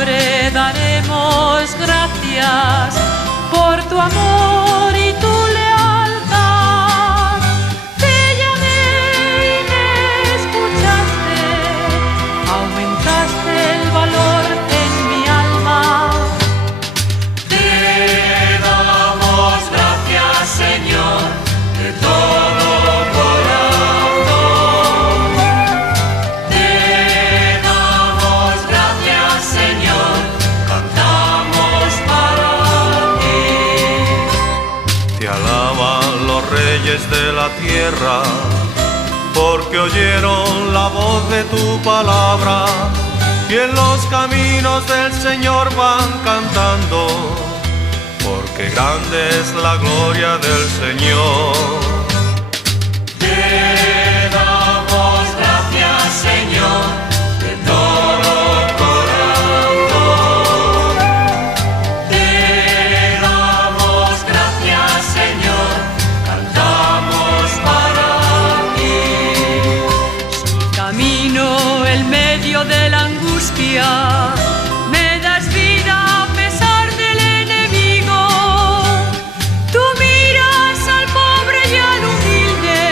siempre daremos gracias por tu amor y tu lealtad. Te llamé y me escuchaste, aumentaste el valor en mi alma. Te damos gracias, Señor, de todo corazón. Te damos gracias, Señor, cantamos para ti. Te alaban los reyes de la tierra, porque oyeron la voz de tu palabra, y en los caminos del Señor van cantando, porque grande es la gloria del Señor. Te damos gracias, Señor, de todo corazón. Te damos gracias, Señor, cantamos para ti. Si camino en medio de la angustia, me das vida a pesar del enemigo. Tú miras al pobre y al humilde,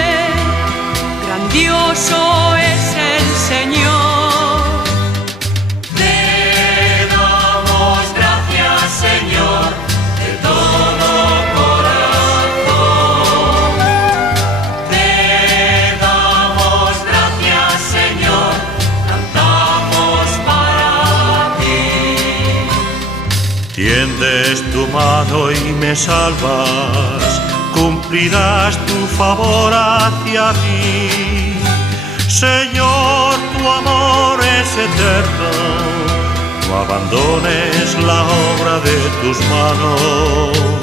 grandioso es el Señor. Te damos gracias, Señor, de todo corazón. Te damos gracias, Señor, cantamos para ti. Tiendes tu mano y me salvas, cumplirás tu favor hacia mí. Señor, tu amor es eterno, no abandones la obra de tus manos.